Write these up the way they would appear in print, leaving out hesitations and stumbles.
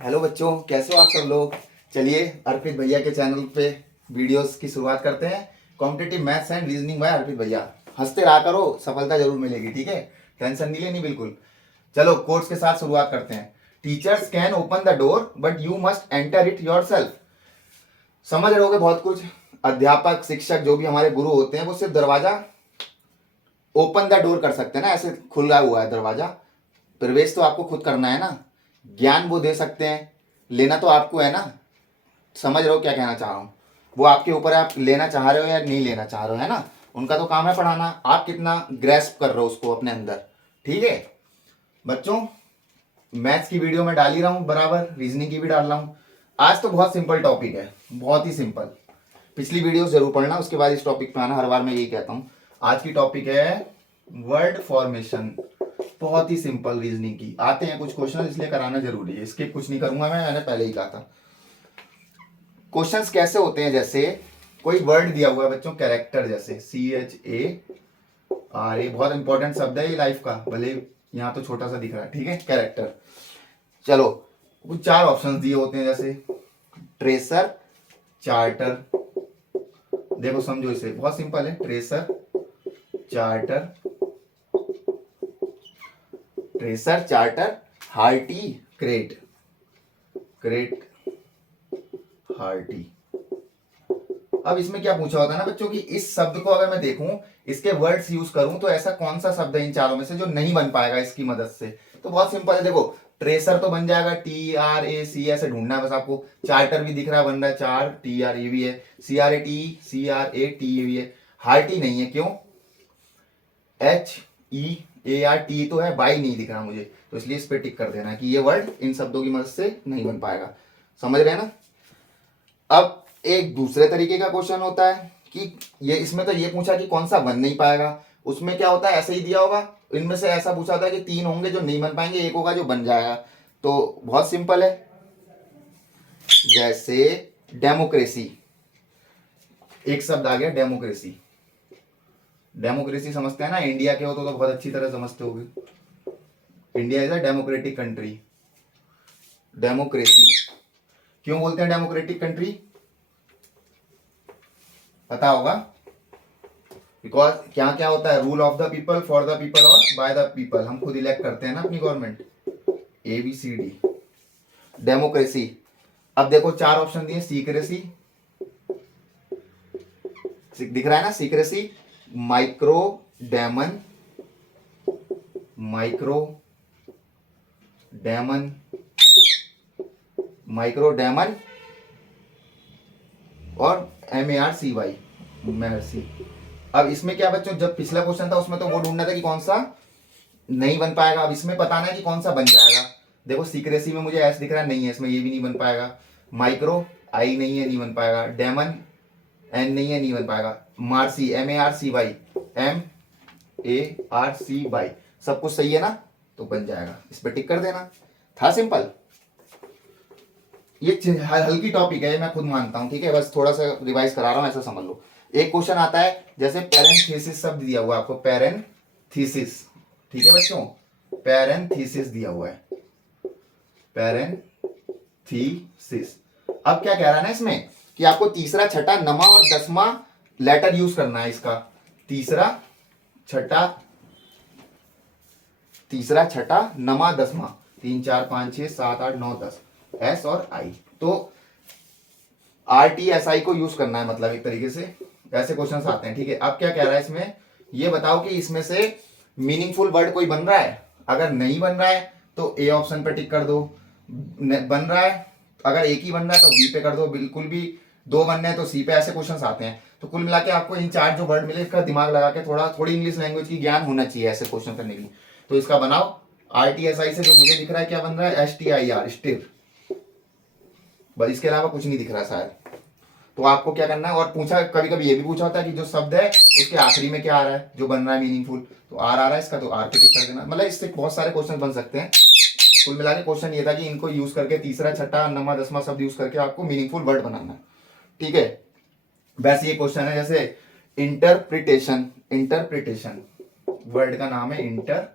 Hello बच्चों, कैसे हो आप सब लोग। चलिए अर्पित भैया के चैनल पे वीडियोस की शुरुआत करते हैं। Competitive maths and reasoning by Arpit भैया। हंसते रहा करो, सफलता जरूर मिलेगी। ठीक है, टेंशन नहीं लेनी बिल्कुल। चलो कोर्स के साथ शुरुआत करते हैं। Teachers can open the door but you must enter it yourself. समझ रहे होगे बहुत कुछ। अध्यापक, शिक्षक, जो भी हमारे गुरु होते हैं वो सिर्फ दरवाजा ओपन द डोर कर सकते हैं ना, ऐसे खुला हुआ है दरवाजा। प्रवेश तो आपको खुद करना है ना। ज्ञान वो दे सकते हैं, लेना तो आपको है ना। समझ रहे हो क्या कहना चाह रहा हूँ। वो आपके ऊपर है, आप लेना चाह रहे हो या नहीं लेना चाह रहे हो, है ना। उनका तो काम है पढ़ाना, आप कितना ग्रेस्प कर रहे हो उसको अपने अंदर। ठीक है बच्चों, मैथ्स की वीडियो में डाल ही रहा हूँ बराबर, रीजनिंग की भी डाल रहा हूँ। आज तो बहुत सिंपल टॉपिक है, बहुत ही सिंपल। पिछली वीडियो जरूर पढ़ना, उसके बाद इस टॉपिक पे आना। हर बार मैं यही कहता हूँ। आज की टॉपिक है वर्ड फॉर्मेशन। बहुत ही सिंपल रीजनिंग की। आते हैं कुछ क्वेश्चन, इसलिए कराना जरूरी है। स्किप कुछ नहीं करूंगा मैंने पहले ही कहा था। क्वेश्चंस कैसे होते हैं, जैसे कोई वर्ड दिया हुआ है बच्चों, कैरेक्टर, जैसे CHARA। बहुत इंपॉर्टेंट शब्द है ये लाइफ का, भले यहाँ तो छोटा सा दिख रहा है। ठीक है, कैरेक्टर। चलो कुछ चार ऑप्शंस दिए होते हैं, जैसे ट्रेसर, चार्टर। देखो समझो इसे, बहुत सिंपल है। Tracer, charter, tracer, charter, hearty, crate. Crate, hearty. अब इसमें क्या पूछा होता है ना बच्चों कि इस शब्द को अगर मैं देखूं, इसके वर्ड्स यूज करूं, तो ऐसा कौन सा शब्द है इन चारों में से जो नहीं बन पाएगा इसकी मदद से। तो बहुत सिंपल है। देखो ट्रेसर तो बन जाएगा, TRAC, ऐसे ढूंढना है बस आपको। चार्टर भी दिख रहा है, बन रहा है, चार TR ये भी है, CRAT ये भी है। हार्टी नहीं है, क्यों? HEART तो है, बाई नहीं दिख रहा मुझे, तो इसलिए इस पे टिक कर देना कि ये वर्ड इन शब्दों की मदद से नहीं बन पाएगा। समझ रहे हैं ना। अब एक दूसरे तरीके का क्वेश्चन होता है कि ये, इसमें तो ये पूछा कि कौन सा बन नहीं पाएगा। उसमें क्या होता है, ऐसे ही दिया होगा, इनमें से ऐसा पूछा होता है कि तीन होंगे जो नहीं बन पाएंगे, एक होगा जो बन जाएगा। तो बहुत सिंपल है। जैसे डेमोक्रेसी, एक शब्द आ गया डेमोक्रेसी। डेमोक्रेसी समझते हैं ना, इंडिया के हो तो बहुत अच्छी तरह समझते होगे। India is a democratic country. Democracy क्यों बोलते हैं डेमोक्रेटिक कंट्री, पता होगा। बिकॉज क्या क्या होता है, rule of the people, for the people और बाय द पीपल। हम खुद इलेक्ट करते हैं ना अपनी गवर्नमेंट। ABCD, democracy. अब देखो चार ऑप्शन दिए। सीक्रेसी दिख रहा है ना, secrecy, micro demon, micro demon, micro demon और MARCY, मर्सी। अब इसमें क्या बच्चों, जब पिछला क्वेश्चन था उसमें तो वो ढूंढना था कि कौन सा नहीं बन पाएगा। अब इसमें बताना है कि कौन सा बन जाएगा। देखो सीक्रेसी में मुझे एस दिख रहा है, नहीं है इसमें, ये भी नहीं बन पाएगा। माइक्रो आई नहीं है, नहीं बन पाएगा। डेमन N नहीं है, नहीं बन पाएगा। मार्सी, MARCY, MARCY, सब कुछ सही है ना, तो बन जाएगा। इस पर टिक कर देना। था सिंपल। ये हल्की टॉपिक है, मैं खुद मानता हूं। ठीक है, बस थोड़ा सा रिवाइज करा रहा हूं, ऐसा समझ लो। एक क्वेश्चन आता है, जैसे पैरेंथेसिस शब्द दिया हुआ है आपको, पैरेंथेसिस। ठीक है बच्चों, पैरेंथेसिस दिया हुआ है, पैरेंथेसिस। अब क्या कह रहा है ना इसमें कि आपको तीसरा, छठा, नमा और 10वां लेटर यूज करना है इसका। तीसरा, छठा, नमा, 10वां, 3 4 5 6 7 8 9 10, S और I। तो RTSI को यूज करना है, मतलब एक तरीके से ऐसे क्वेश्चंस आते हैं। ठीक है, अब क्या कह रहा है इसमें, ये बताओ कि इसमें से मीनिंगफुल वर्ड कोई बन रहा है। अगर नहीं बन रहा है तो A ऑप्शन पे टिक कर दो। बन रहा है, अगर एक ही बन रहा है तो B पे कर दो। बिल्कुल भी दो बनने हैं तो C पे। ऐसे क्वेश्चंस आते हैं। तो कुल मिला के आपको इन चार जो वर्ड मिले, इसका दिमाग लगा के थोड़ी इंग्लिश लैंग्वेज की ज्ञान होना चाहिए ऐसे क्वेश्चन करने के लिए। तो इसका बनाओ। RTSI से जो मुझे दिख रहा है क्या बन रहा है, STIR, स्टिर। बस इसके अलावा कुछ नहीं दिख रहा शायद। तो आपको क्या करना है, और पूछा कभी कभी ये भी पूछा होता है कि जो शब्द है उसके आखिरी में क्या आ रहा है, जो बन रहा है मीनिंगफुल। तो R आ रहा है इसका, तो R पे टिक कर देना। मतलब इससे बहुत सारे क्वेश्चन बन सकते हैं। कुल मिला के क्वेश्चन ये था कि इनको यूज करके तीसरा, छठा, नमा, 10वां शब्द यूज करके आपको मीनिंगफुल वर्ड बनाना है। ठीक है, वैसे ये क्वेश्चन है जैसे इंटरप्रिटेशन। इंटरप्रिटेशन वर्ड का नाम है, इंटरप्रिटेशन।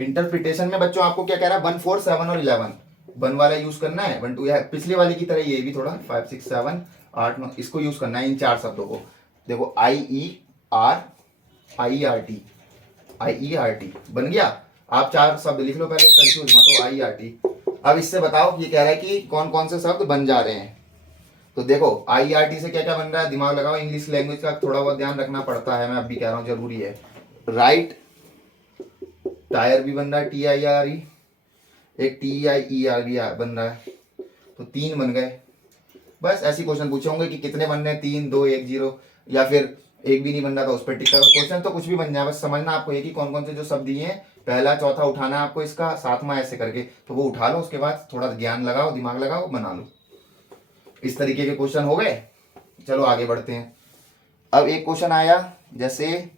इंटरप्रिटेशन में बच्चों आपको क्या कह रहा है, 1 4 7 और 11 वन वाला यूज करना है, 1 2 या पिछले वाले की तरह ये भी थोड़ा 5 6 7 8 9 इसको यूज करना है, इन चार शब्दों को। देखो IERT बन गया। आप चार शब्द लिख लो पहले, कंफ्यूज मत हो। IERT। अब इससे बताओ, ये कह रहा है कि कौन कौन से शब्द बन जा रहे हैं। तो देखो IERT से क्या क्या बन रहा है, दिमाग लगाओ, इंग्लिश लैंग्वेज का थोड़ा बहुत ध्यान रखना पड़ता है, मैं अब भी कह रहा हूँ, जरूरी है। राइट, टायर भी बन रहा है TIRE, एक TIER बन रहा है, तो 3 बन गए। बस ऐसी क्वेश्चन पूछे होंगे कि कितने बन रहे हैं, 3 2 1 0, या फिर एक भी नहीं बन रहा था उस पर टिक करो। क्वेश्चन तो कुछ भी बन जाए, बस समझना आपको ये कि कौन कौन से जो शब्द दिए हैं, पहला चौथा उठाना है आपको, इसका सातवां ऐसे करके, तो वो उठा लो, उसके बाद थोड़ा ज्ञान लगाओ, दिमाग लगाओ, बना लो। इस तरीके के क्वेश्चन हो गए। चलो आगे बढ़ते हैं। अब एक क्वेश्चन आया, जैसे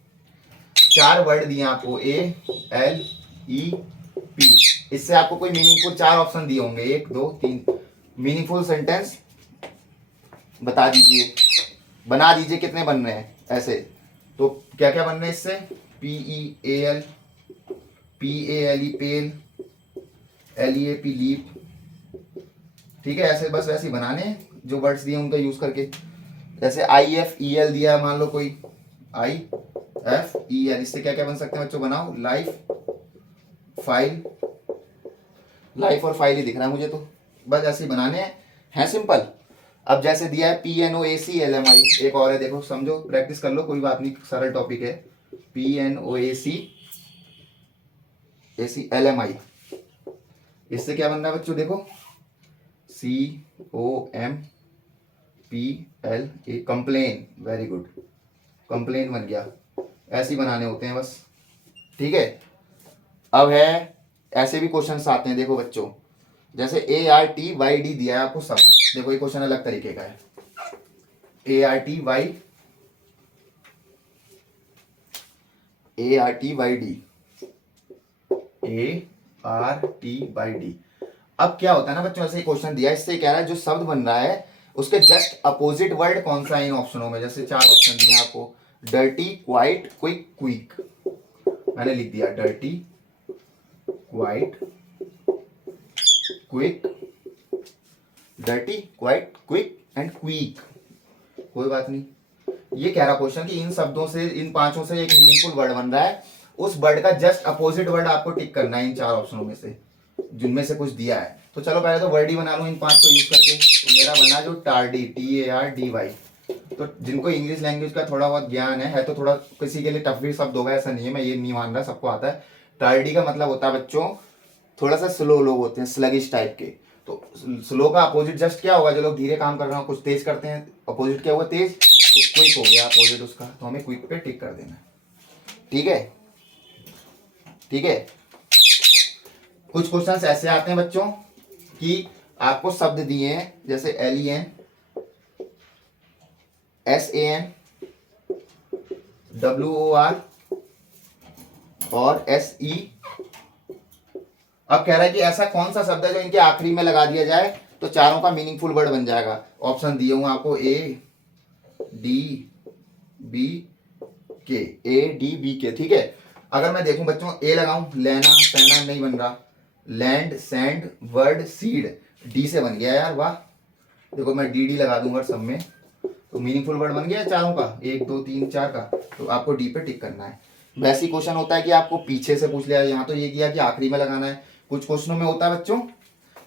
4 वर्ड दिए आपको, ALEP, इससे आपको कोई मीनिंगफुल 4 ऑप्शन दिए होंगे, 1 2 3, मीनिंगफुल सेंटेंस बता दीजिए, बना दीजिए कितने बन रहे हैं ऐसे। तो क्या क्या बन रहे हैं इससे, PEAL, PALE पेल, LEAP लीप, ठीक है, ऐसे बस वैसे ही बनाने हैं जो वर्ड्स दिए उनका यूज करके। जैसे IFEL दिया मान लो कोई, IFEL, इससे क्या क्या बन सकते हैं बच्चों, बनाओ। लाइफ, फाइल, लाइफ और फाइल ही दिख रहा है मुझे, तो बस ऐसे ही बनाने हैं सिंपल। अब जैसे दिया है PNOACLMI, एक और है, देखो समझो, प्रैक्टिस कर लो, कोई बात नहीं, सरल टॉपिक है। PNOACLMI, इससे क्या बन रहा है बच्चों, देखो COMPLA, complain, very good, complain बन गया। ऐसे ही बनाने होते हैं बस, ठीक है। अब है, ऐसे भी क्वेश्चन आते हैं, देखो बच्चों, जैसे ARTYD दिया है आपको सब, देखो ये क्वेश्चन अलग तरीके का है। ARTYD, अब क्या होता है ना बच्चों, ऐसे क्वेश्चन दिया, इससे कह रहा है जो शब्द बन रहा है उसके जस्ट अपोजिट वर्ड कौन सा है इन ऑप्शनों में। जैसे 4 ऑप्शन दिए आपको, डर्टी, क्वाइट, क्विक, क्विक, मैंने लिख दिया dirty, quite, quick, dirty, quite, quick and quick, कोई बात नहीं। ये कह रहा क्वेश्चन कि इन शब्दों से, इन पांचों से एक मीनिंगफुल वर्ड बन रहा है, उस वर्ड का जस्ट अपोजिट वर्ड आपको टिक करना है इन 4 ऑप्शनों में से, जिनमें से कुछ दिया है। तो चलो पहले तो वर्ड ही बना लूं इन 5 को यूज करके। तो मेरा बना जो टार्डी, TARDY। तो जिनको इंग्लिश लैंग्वेज का थोड़ा बहुत ज्ञान है तो थोड़ा किसी के लिए टफ भी शब्द होगा, ऐसा नहीं है, मैं ये नहीं मान रहा, सबको आता है। टार्डी का मतलब होता है बच्चों, थोड़ा सा स्लो लोग होते हैं, स्लगिश टाइप के। तो स्लो का अपोजिट जस्ट क्या होगा, जो लोग धीरे काम कर रहे हो, कुछ तेज करते हैं, अपोजिट क्या हुआ, तेज, तो क्विक हो गया अपोजिट उसका, तो हमें क्विक पे टिक कर देना है, ठीक है, ठीक है। कुछ क्वेश्चंस ऐसे आते हैं बच्चों कि आपको शब्द दिए हैं, जैसे LEN, SAN, WOR और SE। अब कह रहा है कि ऐसा कौन सा शब्द है जो इनके आखिरी में लगा दिया जाए तो चारों का मीनिंगफुल वर्ड बन जाएगा। ऑप्शन दिए हूं आपको, ADBK, ठीक है। अगर मैं देखूं बच्चों, ए लगाऊं, लेना, सहना, नहीं बन रहा। Land, sand, word, seed, D से बन गया यार, वाह। देखो मैं DD लगा दूंगा सब में, तो मीनिंगफुल वर्ड बन गया चारों का, 1 2 3 4 का, तो आपको डी पे टिक करना है। वैसे क्वेश्चन होता है कि आपको पीछे से पूछ लिया, यहाँ तो ये किया कि आखिरी में लगाना है। कुछ क्वेश्चनों में होता है बच्चों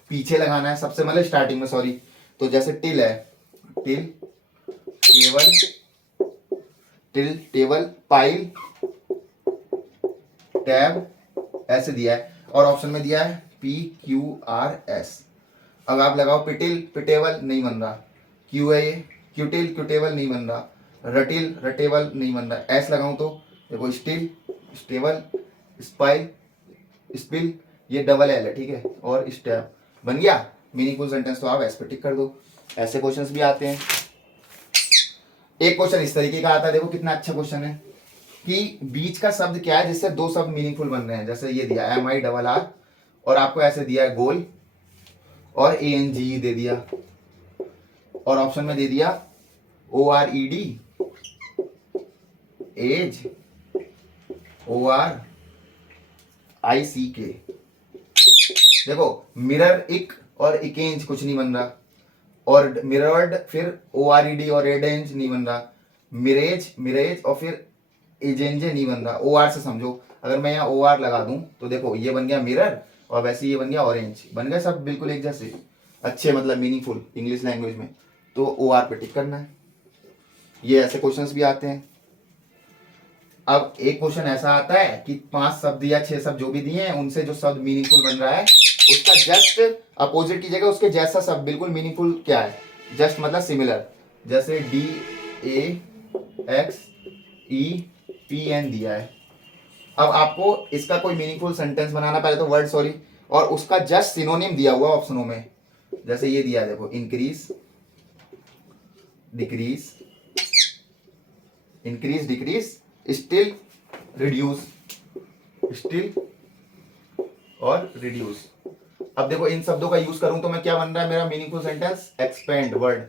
पीछे लगाना है, सबसे मतलब स्टार्टिंग में, सॉरी। तो जैसे टिल है, till, table, till, table, pile, tab, ऐसे दिया है। और ऑप्शन में दिया है PQRS। अब आप लगाओ पिटिल, पिटेबल, नहीं बन रहा। क्यू है ये, क्यूटिल, क्यूटेबल, नहीं बन रहा। रटिल, रटेबल, नहीं बन रहा। एस लगाऊं तो देखो, स्टिल, स्टेबल, स्पाइल, स्पिल, ये डबल एल है, ठीक है, और स्टेप बन गया मीनिंगफुल सेंटेंस, तो आप एस पे टिक कर दो। ऐसे क्वेश्चंस भी आते हैं। एक क्वेश्चन इस तरीके का आता है, देखो कितना अच्छा क्वेश्चन है, कि बीच का शब्द क्या है जिससे 2 शब्द मीनिंगफुल बन रहे हैं। जैसे ये दिया MIRR, और आपको ऐसे दिया है गोल, और ANGE दे दिया, और ऑप्शन में दे दिया ORED, एज, OR, ICK। देखो मिरर इक और इकेंज कुछ नहीं बन रहा, और मिरर्ड फिर ORED और रेडेंज नहीं बन रहा, मिरेज मिरेज और फिर एजेंजे नहीं बन रहा। OR से समझो, अगर मैं यहाँ OR लगा दूं तो देखो ये बन गया मिरर, और वैसे ये बन गया ऑरेंज, बन गए सब बिल्कुल एक जैसे अच्छे, मतलब मीनिंगफुल इंग्लिश लैंग्वेज में। तो OR पे टिक करना है। ये ऐसे क्वेश्चंस भी आते हैं। अब एक क्वेश्चन ऐसा आता है कि 5 शब्द या 6 शब्द जो भी दिए हैं उनसे जो शब्द मीनिंगफुल बन रहा है उसका जस्ट अपोजिट की जगह उसके जैसा शब्द बिल्कुल मीनिंगफुल क्या है, जस्ट मतलब सिमिलर, जैसे DAXEPN दिया है। अब आपको इसका कोई मीनिंगफुल सेंटेंस बनाना, पहले तो वर्ड सॉरी, और उसका जस्ट सिनोनिम दिया हुआ ऑप्शनों में, जैसे ये दिया है देखो, increase decrease, increase decrease, still reduce, still और रिड्यूस। अब देखो इन शब्दों का यूज करूं तो मैं क्या बन रहा है मेरा meaningful sentence, expand, word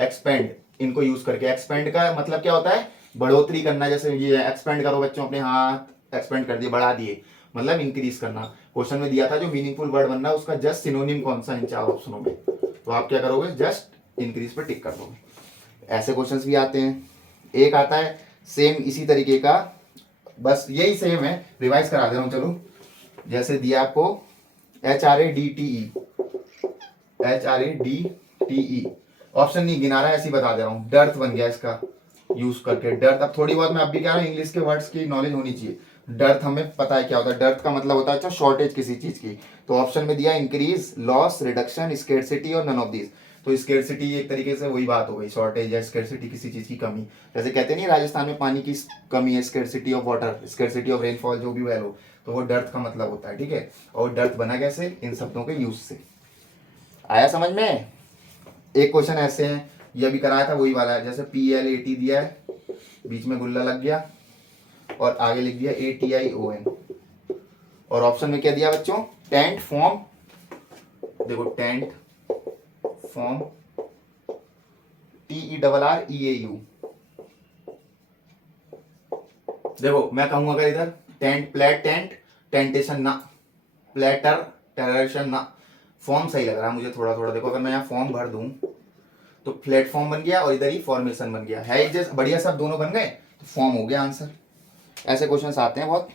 expand, इनको यूज करके। एक्सपेंड का मतलब क्या होता है, बढ़ोतरी करना, जैसे ये एक्सपेंड करो बच्चों अपने हाथ एक्सपेंड कर दिए, बढ़ा दिए, मतलब इंक्रीज करना। क्वेश्चन में दिया था जो मीनिंगफुल वर्ड बन रहा है उसका जस्ट सिनोनिम कौन सा इन 4 ऑप्शनों में, तो आप क्या करोगे, जस्ट इंक्रीज पर टिक कर दोगे। ऐसे क्वेश्चंस भी आते हैं। एक आता है सेम इसी तरीके का, बस यही सेम है, रिवाइज करा दे रहा हूं चलो। जैसे दिया आपको HRADTE, HRADTE, ऑप्शन नहीं गिना रहा है, ऐसे ही बता दे रहा हूँ। डर्थ बन गया इसका यूज करके, डर्थ। अब थोड़ी बहुत मैं अब भी कह रहा हूँ इंग्लिश के वर्ड्स की नॉलेज होनी चाहिए। डर्थ हमें पता है क्या होता है, डर्थ का मतलब होता है अच्छा शॉर्टेज किसी चीज की। तो ऑप्शन में दिया इंक्रीज, लॉस, रिडक्शन, स्केर्सिटी और नन ऑफ दीज। तो स्केर्सिटी एक तरीके से वही बात हो गई, शॉर्टेज या स्केर्सिटी किसी चीज की कमी। जैसे कहते नहीं राजस्थान में पानी की कमी है, scarcity of water, scarcity of rainfall, जो भी वैल्यू, तो वो डर्थ का मतलब होता है, ठीक है। और डर्थ बना कैसे, इन शब्दों के यूज से। आया समझ में। एक क्वेश्चन ऐसे हैं, ये भी कराया था वही वाला है, जैसे PLAT दिया है, बीच में गुल्ला लग गया और आगे लिख दिया ATION, और ऑप्शन में क्या दिया बच्चों, टेंट फॉर्म, देखो टेंट फॉर्म TERREAU। देखो मैं कहूंगा अगर इधर टेंट, प्लेट टेंट, टेंटेशन ना, प्लेटर टेरेशन ना, फॉर्म सही लग रहा है मुझे थोड़ा थोड़ा। देखो अगर मैं यहाँ फॉर्म भर दूं तो प्लेटफॉर्म बन गया और इधर ही फॉर्मेशन बन गया है, एक जैसे बढ़िया, सब दोनों बन गए तो फॉर्म हो गया आंसर। ऐसे क्वेश्चंस आते हैं बहुत।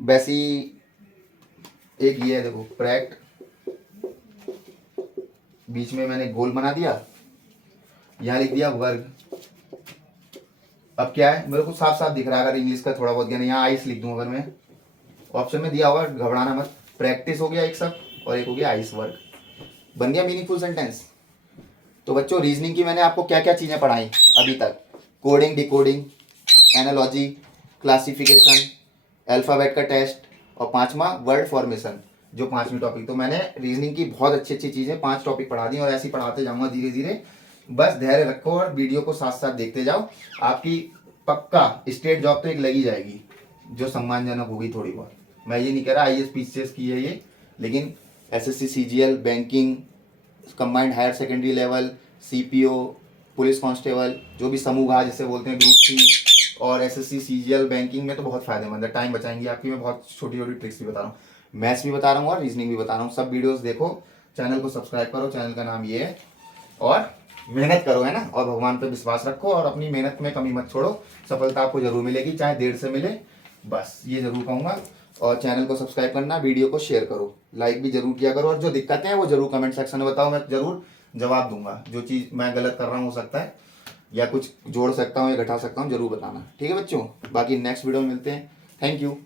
वैसी एक ये है देखो, प्रैक्ट, बीच में मैंने गोल बना दिया, यहाँ लिख दिया वर्ग। अब क्या है, मेरे को साफ साफ दिख रहा है अगर इंग्लिश का थोड़ा बहुत ज्ञान, यहाँ आइस लिख दूं अगर मैं, ऑप्शन में दिया होगा, घबराना मत। प्रैक्टिस हो गया एक सब, और एक हो गया आइस वर्ग, बन गया मीनिंगफुल सेंटेंस। तो बच्चों रीजनिंग की मैंने आपको क्या क्या चीजें पढ़ाई अभी तक, coding, decoding, analogy, classification, alphabet का टेस्ट, और 5वां वर्ड फॉर्मेशन, जो 5वीं टॉपिक। तो मैंने रीजनिंग की बहुत अच्छी अच्छी चीजें 5 टॉपिक पढ़ा दी, और ऐसे ही पढ़ाते जाऊंगा धीरे धीरे। बस धैर्य रखो और वीडियो को साथ साथ देखते जाओ, आपकी पक्का स्टेट जॉब तो एक लगी जाएगी, जो सम्मानजनक होगी थोड़ी बहुत। मैं ये नहीं कह रहा IAS PCS की है ये, लेकिन SSC CGL, banking, combined higher secondary level, CPO, police constable, जो भी समूह घा जिसे बोलते हैं, ग्रुप C, और SSC CGL बैंकिंग में तो बहुत फायदेमंद है, टाइम बचाएंगी आपकी। मैं बहुत छोटी छोटी ट्रिक्स भी बता रहा हूँ, मैथ्स भी बता रहा हूँ और रीजनिंग भी बता रहा हूँ। सब वीडियोस देखो, चैनल को सब्सक्राइब करो, चैनल का नाम ये है, और मेहनत करो, है ना, और भगवान पे विश्वास रखो, और अपनी मेहनत में कमी मत छोड़ो, सफलता आपको जरूर मिलेगी, चाहे देर से मिले, बस ये जरूर कहूँगा। और चैनल को सब्सक्राइब करना, वीडियो को शेयर करो, लाइक भी जरूर किया करो, और जो दिक्कतें हैं वो जरूर कमेंट सेक्शन में बताओ, मैं जरूर जवाब दूंगा। जो चीज़ मैं गलत कर रहा हूँ हो सकता है, या कुछ जोड़ सकता हूँ या घटा सकता हूँ, जरूर बताना, ठीक है बच्चों। बाकी नेक्स्ट वीडियो में मिलते हैं, थैंक यू।